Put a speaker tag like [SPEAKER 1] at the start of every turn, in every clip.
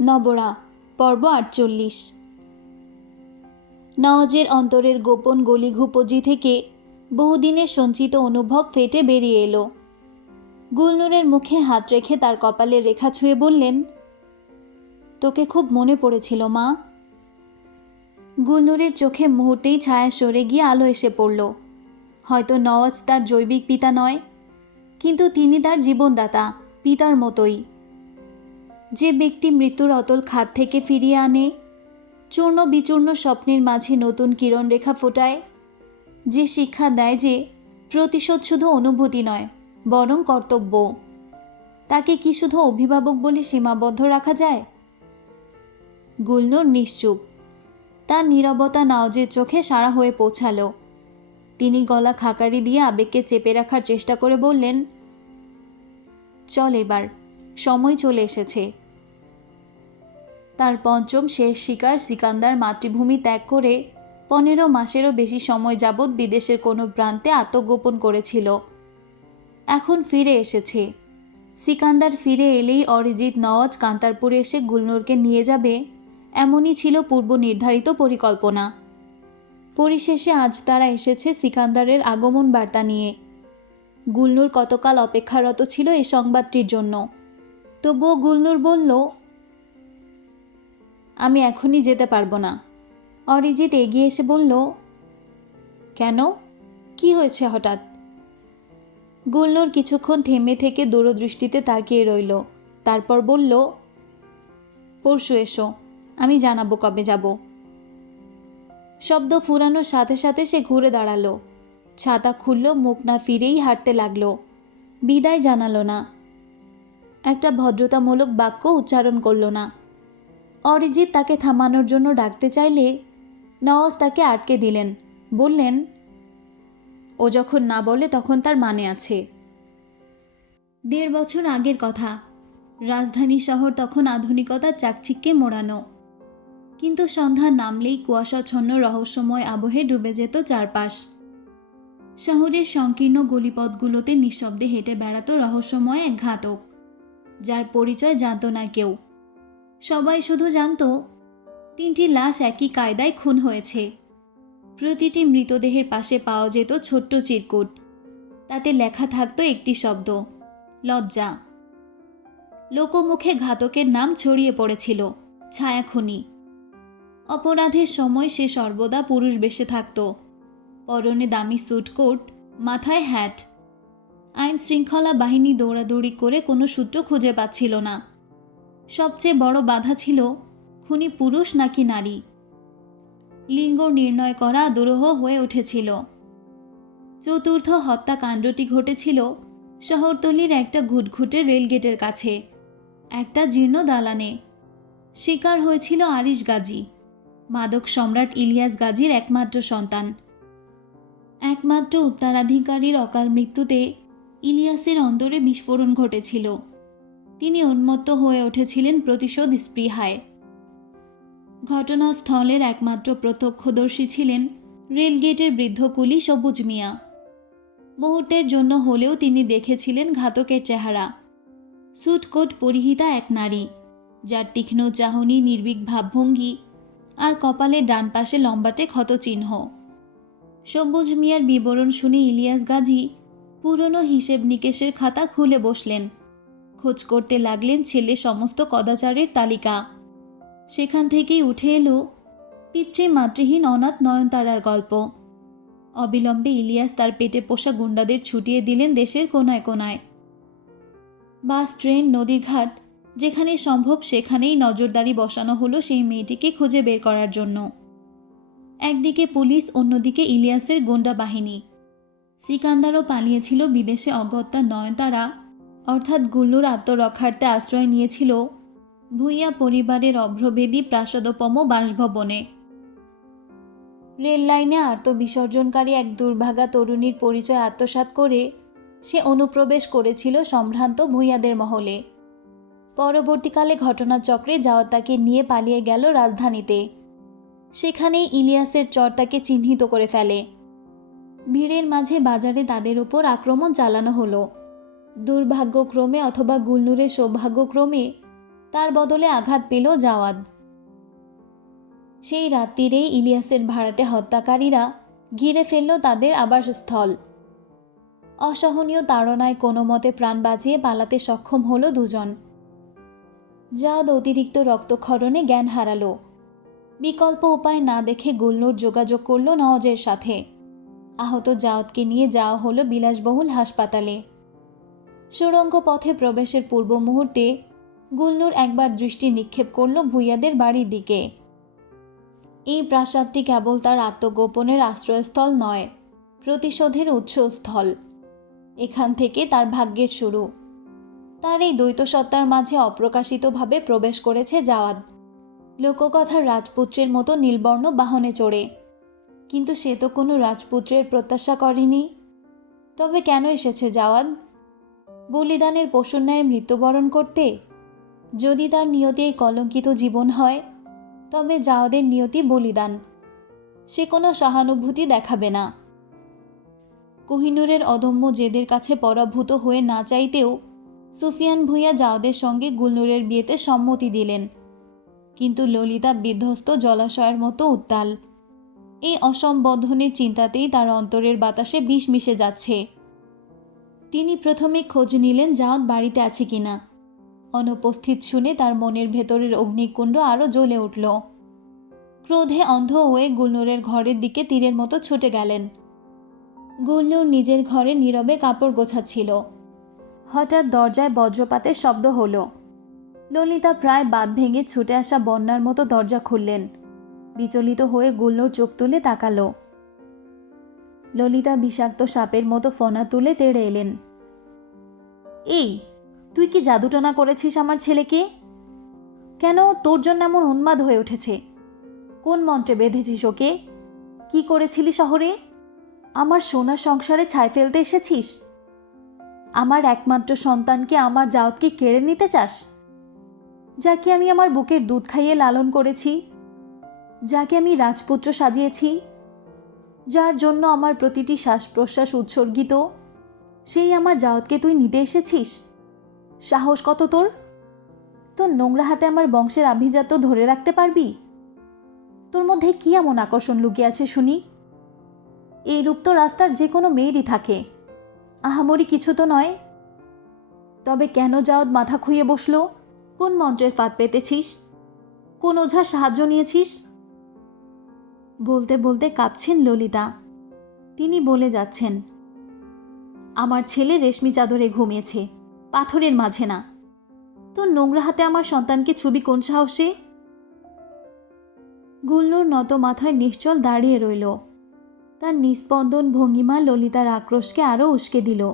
[SPEAKER 1] নবরা, পর্ব আটচল্লিশ। নওয়াজের অন্তরের গোপন গলিঘুপজি থেকে বহুদিনের সঞ্চিত অনুভব ফেটে বেরিয়ে এলো। গুলনুরের মুখে হাত রেখে তার কপালে রেখা ছুঁয়ে বললেন, তোকে খুব মনে পড়েছিল, মা। গুলনুরের চোখে মুহূর্তেই ছায়া সরে গিয়ে আলো এসে পড়ল। হয়তো নওয়াজ তার জৈবিক পিতা নয়, কিন্তু তিনি তার জীবনদাতা, পিতার মতোই। যে ব্যক্তি মৃত্যুর অতল খাত থেকে ফিরিয়ে আনে, চূর্ণ বিচূর্ণ স্বপ্নের মাঝে নতুন কিরণ রেখা ফোটায়, যে শিক্ষা দেয় যে প্রতিশোধ শুধু অনুভূতি নয়, বরং কর্তব্য। তাকে কি শুধু অভিভাবক বলে সীমাবদ্ধ রাখা যায়? গুলনুর নিশ্চুপ। তার নীরবতা নাওজের চোখে সারা হয়ে পৌঁছালো। তিনি গলা খাকারি দিয়ে আবেগকে চেপে রাখার চেষ্টা করে বললেন, চল এবার, সময় চলে এসেছে। তার পঞ্চম শেষ শিকার সিকান্দার মাতৃভূমি ত্যাগ করে পনেরো মাসেরও বেশি সময় যাবৎ বিদেশের কোনো প্রান্তে আত্মগোপন করেছিল। এখন ফিরে এসেছে। সিকান্দার ফিরে এলেই অরিজিৎ নওয়াজ কান্তারপুরে এসে গুলনুরকে নিয়ে যাবে এমনই ছিল পূর্ব নির্ধারিত পরিকল্পনা। পরিশেষে আজ তারা এসেছে সিকান্দারের আগমন বার্তা নিয়ে। গুলনুর কতকাল অপেক্ষারত ছিল এই সংবাদটির জন্য। তবুও গুলনুর বলল আমি এখনই যেতে পারব না। অরিজিৎ এগিয়ে এসে বলল, কেন? কি হয়েছে হঠাৎ? গুলনুর কিছুক্ষণ থেমে থেকে দূরদৃষ্টিতে তাকিয়ে রইল, তারপর বলল, পরশু এসো, আমি জানাব কবে যাব। শব্দ ফুরানোর সাথে সাথে সে ঘুরে দাঁড়াল। ছাতা খুলল, মুখ না ফিরেই হাঁটতে লাগল। বিদায় জানালো না। একটা ভদ্রতামূলক বাক্য উচ্চারণ করল না। অরিজিৎ তাকে থামানোর জন্য ডাকতে চাইলে নওয়াজ তাকে আটকে দিলেন। বললেন, ও যখন না বলে তখন তার মানে আছে। দেড় বছর আগের কথা। রাজধানী শহর তখন আধুনিকতার চাকচিক্যে মোড়ানো। কিন্তু সন্ধ্যা নামলেই কুয়াশাচ্ছন্ন রহস্যময় আবহে ডুবে যেত চারপাশ। শহরের সংকীর্ণ গলিপথগুলোতে নিঃশব্দে হেঁটে বেড়াতো রহস্যময় এক ঘাতক, যার পরিচয় জানত না কেউ। সবাই শুধু জানত, তিনটি লাশ একই কায়দায় খুন হয়েছে। প্রতিটি মৃতদেহের পাশে পাওয়া যেত ছোট্ট চিরকুট। তাতে লেখা থাকতো একটি শব্দ, লজ্জা। লোকমুখে ঘাতকের নাম ছড়িয়ে পড়েছিল, ছায়াখনি। অপরাধের সময় সে সর্বদা পুরুষ বেশে থাকত। পরনে দামি স্যুটকোট, মাথায় হ্যাট আইন শৃঙ্খলা বাহিনী দৌড়াদৌড়ি করে কোনো সূত্র খুঁজে পাচ্ছিল না। সবচেয়ে বড় বাধা ছিল খুনি পুরুষ নাকি নারী। লিঙ্গ নির্ণয় করা দুরূহ হয়ে উঠেছিল। চতুর্থ হত্যাকাণ্ডটি ঘটেছিল শহরতলির একটা ঘুটঘুটে রেলগেটের কাছে, একটা জীর্ণ দালানে। শিকার হয়েছিল আরিশ গাজী, মাদক সম্রাট ইলিয়াস গাজীর একমাত্র সন্তান। একমাত্র উত্তরাধিকারীর অকাল মৃত্যুতে ইলিয়াসের অন্তরে বিস্ফোরণ ঘটেছিল। তিনি উন্মত্ত হয়ে উঠেছিলেন প্রতিশোধ স্পৃহায়। ঘটনাস্থলের একমাত্র প্রত্যক্ষদর্শী ছিলেন রেলগেটের বৃদ্ধ কুলি সবুজ মিয়া। মুহূর্তের জন্য হলেও তিনি দেখেছিলেন ঘাতকের চেহারা। স্যুটকোট পরিহিতা এক নারী, যার তীক্ষ্ণ চাহনি নির্বিক ভাবভঙ্গি আর কপালের ডান পাশে লম্বাটে ক্ষতচিহ্ন। সবুজ মিয়ার বিবরণ শুনে ইলিয়াস গাজী পুরনো হিসেব নিকেশের খাতা খুলে বসলেন। খোঁজ করতে লাগলেন ছেলে সমস্ত কদাচারের তালিকা। সেখান থেকেই উঠে এলো পিতৃ মাতৃহীন অনাথ নয়নতারার গল্প। অবিলম্বে ইলিয়াস তার পেটে পোষা গুন্ডাদের ছুটিয়ে দিলেন দেশের কোনায় কোনায়। বাস, ট্রেন, নদীর ঘাট, যেখানে সম্ভব সেখানেই নজরদারি বসানো হলো সেই মেয়েটিকে খুঁজে বের করার জন্য। একদিকে পুলিশ, অন্যদিকে ইলিয়াসের গোন্ডা বাহিনী। সিকান্দারও পালিয়েছিল বিদেশে অগত্যা নয়নতারা অর্থাৎ গুল্লুর আত্মরক্ষার্থে আশ্রয় নিয়েছিল ভূঁইয়া পরিবারের অভ্রভেদী প্রাসাদোপম বাসভবনে। রেল লাইনে আত্মবিসর্জনকারী এক দুর্ভাগা তরুণীর পরিচয় আত্মসাৎ করে সে অনুপ্রবেশ করেছিল সম্ভ্রান্ত ভূঁইয়াদের মহলে। পরবর্তীকালে ঘটনাচক্রে যাওয়া তাকে নিয়ে পালিয়ে গেল রাজধানীতে। সেখানেই ইলিয়াসের চর তাকে চিহ্নিত করে ফেলে। ভিড়ের মাঝে বাজারে তাদের উপর আক্রমণ চালানো হলো। দুর্ভাগ্যক্রমে অথবা গুলনুরের সৌভাগ্যক্রমে তার বদলে আঘাত পেল জাওয়াদ। সেই রাত্রিরেই ইলিয়াসের ভাড়াটে হত্যাকারীরা ঘিরে ফেলল তাদের আবাসস্থল। অসহনীয় তাড়নায় কোনো মতে প্রাণ বাঁচিয়ে পালাতে সক্ষম হলো দুজন। জাদ অতিরিক্ত রক্তক্ষরণে জ্ঞান হারালো। বিকল্প উপায় না দেখে গুলনুর যোগাযোগ করল নওয়াজের সাথে। আহত জাওদকে নিয়ে যাওয়া হলো বিলাসবহুল হাসপাতালে। সুড়ঙ্গ পথে প্রবেশের পূর্ব মুহূর্তে গুলনুর একবার দৃষ্টি নিক্ষেপ করল ভুইয়াদের বাড়ির দিকে। এই প্রাসাদটি কেবল তার আত্মগোপনের আশ্রয়স্থল নয়, প্রতিশোধের উৎসস্থল। এখান থেকে তার ভাগ্যের শুরু। তার এই দ্বৈত সত্তার মাঝে অপ্রকাশিতভাবে প্রবেশ করেছে জাওয়াদ। লোককথার রাজপুত্রের মতো নীলবর্ণ বাহনে চড়ে। কিন্তু সে তো কোনো রাজপুত্রের প্রত্যাশা করেনি। তবে কেন এসেছে জাওয়াদ? বলিদানের পশুর ন্যায় মৃত্যুবরণ করতে? যদি তার নিয়তি এই কলঙ্কিত জীবন হয়, তবে যাওদের নিয়তি বলিদান। সে কোনো সহানুভূতি দেখাবে না। কোহিনুরের অদম্য জেদের কাছে পরাভূত হয়ে না চাইতেও সুফিয়ান ভুইয়া জাওদের সঙ্গে গুলনুরের বিয়েতে সম্মতি দিলেন। কিন্তু ললিতা বিধ্বস্ত জলাশয়ের মতো উত্তাল। এই অসম্বোধনের চিন্তাতেই তার অন্তরের বাতাসে বিষ মিশে যাচ্ছে। তিনি প্রথমে খোঁজ নিলেন জাওদ বাড়িতে আছে কিনা। অনুপস্থিত শুনে তার মনের ভেতরের অগ্নিকুণ্ড আরও জ্বলে উঠল। ক্রোধে অন্ধ হয়ে গুলনুরের ঘরের দিকে তীরের মতো ছুটে গেলেন। গুলনুর নিজের ঘরে নীরবে কাপড় গোছাচ্ছিল। হঠাৎ দরজায় বজ্রপাতের শব্দ হলো। ললিতা প্রায় বাঁধ ভেঙে ছুটে আসা বন্যার মতো দরজা খুললেন। বিচলিত হয়ে গুল্লোর চোখ তুলে তাকালো। ললিতা বিষাক্ত সাপের মতো ফনা তুলে তেড়ে এলেন। এই, তুই কি জাদুটনা করেছিস আমার ছেলেকে? কেন তোর জন্য এমন উন্মাদ হয়ে উঠেছে? কোন মন্ত্রে বেঁধেছিস ওকে? কি করেছিলি শহরে? আমার সোনার সংসারে ছাই ফেলতে এসেছিস? আমার একমাত্র সন্তানকে আমার জাওতকে কেড়ে নিতে চাস? যাকে আমি আমার বুকের দুধ খাইয়ে লালন করেছি? যাকে আমি রাজপুত্র সাজিয়েছি? যার জন্য আমার প্রতিটি শ্বাস প্রশ্বাস উৎসর্গিত। সেই আমার জাওতকে তুই নিতে এসেছিস? সাহস কত তোর? তোর নোংরা হাতে আমার বংশের আভিজাত্য ধরে রাখতে পারবি? তোর মধ্যে কি এমন আকর্ষণ লুকিয়ে আছে শুনি? এই রূপ তো রাস্তার যে কোনো মেয়েরই থাকে। আহামরি কিছু তো নয়। তবে কেন যাওয়াত মাথা খুইয়ে বসল? কোন মন্ত্রের ফাঁদ পেতেছিস? কোন ওঝার সাহায্য নিয়েছিস? বলতে বলতে কাঁপছেন ললিতা। তিনি বলে যাচ্ছেন, আমার ছেলে রেশমি চাদরে ঘুমিয়েছে, পাথরের মাঝে না। তো নোংরা হাতে আমার সন্তানকে ছবি কোন সাহসে? গুল্লোর নত মাথায় নিশ্চল দাঁড়িয়ে রইল। তার নিস্পন্দন ভঙ্গিমা ললিতার আক্রোশকে আরও উস্কে দিল।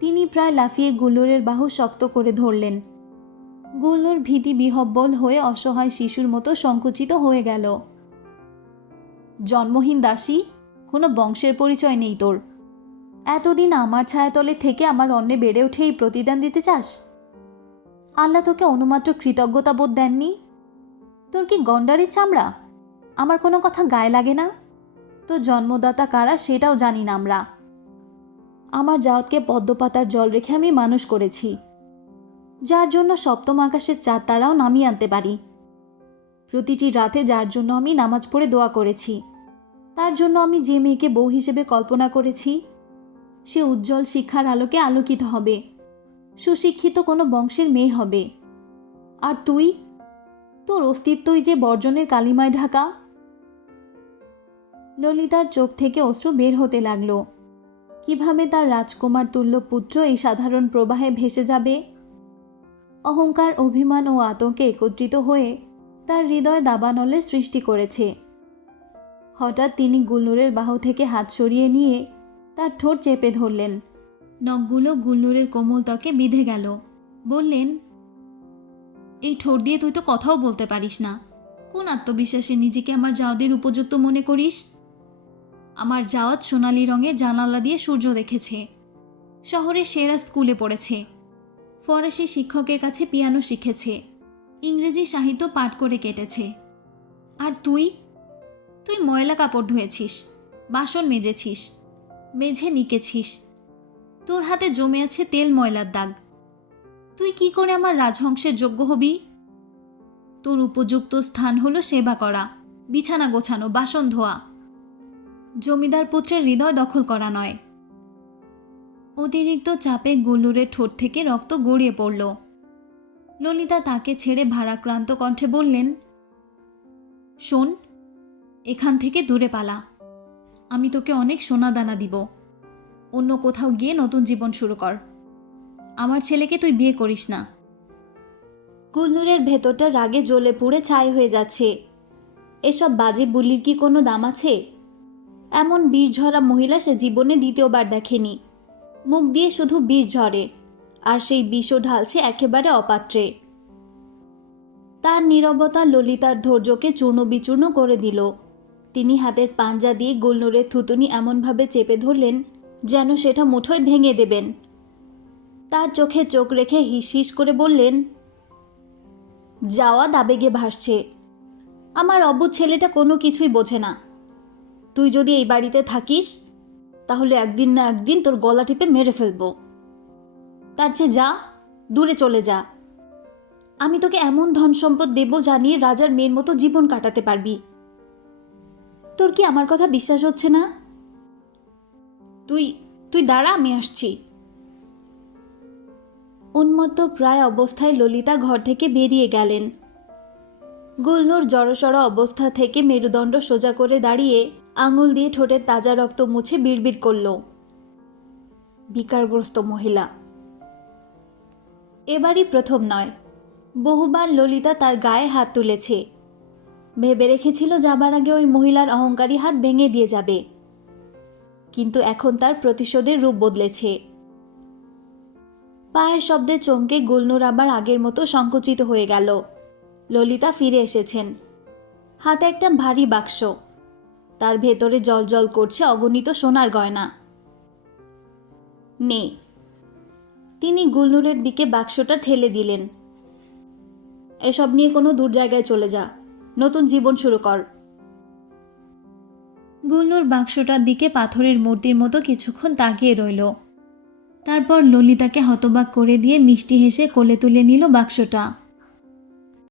[SPEAKER 1] তিনি প্রায় লাফিয়ে গুল্লোরের বাহু শক্ত করে ধরলেন। গুল্লোর ভীতি বিহব্বল হয়ে অসহায় শিশুর মতো সংকুচিত হয়ে গেল। জন্মহীন দাসী, কোনো বংশের পরিচয় নেই তোর। এতদিন আমার ছায়াতলে থেকে আমার অন্নে বেড়ে উঠে এই প্রতিদান দিতে চাস? আল্লাহ তোকে অনুমাত্র কৃতজ্ঞতা বোধ দেননি? তোর কি গন্ডারের চামড়া আমার? কোনো কথা গায়ে লাগে না? তো জন্মদাতা কারা সেটাও জানি না আমরা। আমার জাওতকে পদ্মপাতার জল রেখে আমি মানুষ করেছি। যার জন্য সপ্তম আকাশের চাঁদ তারাও নামিয়ে আনতে পারি। প্রতিটি রাতে যার জন্য আমি নামাজ পড়ে দোয়া করেছি। তার জন্য আমি যে মেয়েকে বউ হিসেবে কল্পনা করেছি, সে উজ্জ্বল শিক্ষার আলোকে আলোকিত হবে। সুশিক্ষিত কোনো বংশের মেয়ে হবে। আর তুই? তোর অস্তিত্বই যে বর্জনের কালিমায় ঢাকা। ললিতার চোখ থেকে অশ্রু বের হতে লাগল। কীভাবে তার রাজকুমার তুল্য পুত্র এই সাধারণ প্রবাহে ভেসে যাবে? অহংকার, অভিমান ও আতঙ্কে একত্রিত হয়ে তার হৃদয় দাবানলের সৃষ্টি করেছে। হঠাৎ তিনি গুলনুরের বাহু থেকে হাত সরিয়ে নিয়ে তার ঠোঁট চেপে ধরলেন। নখগুলো গুলনুরের কোমল ত্বকে বিঁধে গেল। বললেন, এই ঠোঁট দিয়ে তুই তো কথাও বলতে পারিস না। কোন আত্মবিশ্বাসে নিজেকে আমার জাওদের উপযুক্ত মনে করিস? আমার জাওয়াত সোনালি রঙের জানালা দিয়ে সূর্য দেখেছে। শহরের সেরা স্কুলে পড়েছে। ফরাসি শিক্ষকের কাছে পিয়ানো শিখেছে। ইংরেজি সাহিত্য পাঠ করে কেটেছে। আর তুই তুই ময়লা কাপড় ধুয়েছিস, বাসন মেজেছিস, মেঝে নিকেছিস। তোর হাতে জমে আছে তেল ময়লার দাগ। তুই কি করে আমার রাজহংসের যোগ্য হবি? তোর উপযুক্ত স্থান হলো সেবা করা, বিছানা গোছানো, বাসন ধোয়া। জমিদার পুত্রের হৃদয় দখল করা নয়। অতিরিক্ত চাপে গুল্লুরের ঠোঁট থেকে রক্ত গড়িয়ে পড়ল। ললিতা তাকে ছেড়ে ভারাক্রান্ত কণ্ঠে বললেন, শোন এখান থেকে দূরে পালা। আমি তোকে অনেক সোনা দানা দিব। অন্য কোথাও গিয়ে নতুন জীবন শুরু কর। আমার ছেলেকে তুই বিয়ে করিস না। গুলনুরের ভেতরটা রাগে জ্বলে পুড়ে ছাই হয়ে যাচ্ছে। এসব বাজে বুলির কি কোনো দাম আছে? এমন বিষ ঝরা মহিলা সে জীবনে দ্বিতীয়বার দেখেনি। মুখ দিয়ে শুধু বিষ ঝরে, আর সেই বিষও ঢালছে একেবারে অপাত্রে। তার নীরবতা ললিতার ধৈর্যকে চূর্ণ বিচূর্ণ করে দিল। তিনি হাতের পাঞ্জা দিয়ে গুলনুরের থুতুনি এমনভাবে চেপে ধরলেন যেন সেটা মুঠোয় ভেঙে দেবেন। তার চোখে চোখ রেখে হিস হিস করে বললেন, যাওয়া দাবেগে ভাসছে। আমার অবুধ ছেলেটা কোনো কিছুই বোঝে না। তুই যদি এই বাড়িতে থাকিস, তাহলে একদিন না একদিন তোর গলা টিপে মেরে ফেলব। তার চেয়ে যা, দূরে চলে যা। আমি তোকে এমন ধন সম্পদ দেব জানিয়ে রাজার মেয়ের মতো জীবন কাটাতে পারবি। তোর কি আমার কথা বিশ্বাস হচ্ছে না? তুই তুই দাঁড়া, আমি আসছি। উন্মত্ত প্রায় অবস্থায় ললিতা ঘর থেকে বেরিয়ে গেলেন। গুলনুর জড়সড় অবস্থা থেকে মেরুদণ্ড সোজা করে দাঁড়িয়ে আঙুল দিয়ে ঠোঁটের তাজা রক্ত মুছে বিড়বিড় করল। বিকারগ্রস্ত মহিলা। এবারই প্রথম নয়। বহুবার ললিতা তার গায়ে হাত তুলেছে। ভেবে রেখেছিল যাবার আগে ওই মহিলার অহংকারী হাত ভেঙে দিয়ে যাবে। কিন্তু এখন তার প্রতিশোধের রূপ বদলেছে। পায়ের শব্দে চমকে গুলনুর আবার আগের মতো সংকুচিত হয়ে গেল। ললিতা ফিরে এসেছেন। হাতে একটা ভারী বাক্স। তার ভেতরে জল জল করছে অগণিত সোনার গয়না। নে। তিনি গুলনুরের দিকে বাক্সটা ঠেলে দিলেন। এসব নিয়ে কোনো দূর জায়গায় চলে যা। নতুন জীবন শুরু কর। গুলনুর বাক্সটার দিকে পাথরের মূর্তির মতো কিছুক্ষণ তাকিয়ে রইল। তারপর ললিতাকে হতবাক করে দিয়ে মিষ্টি হেসে কোলে তুলে নিল বাক্সটা।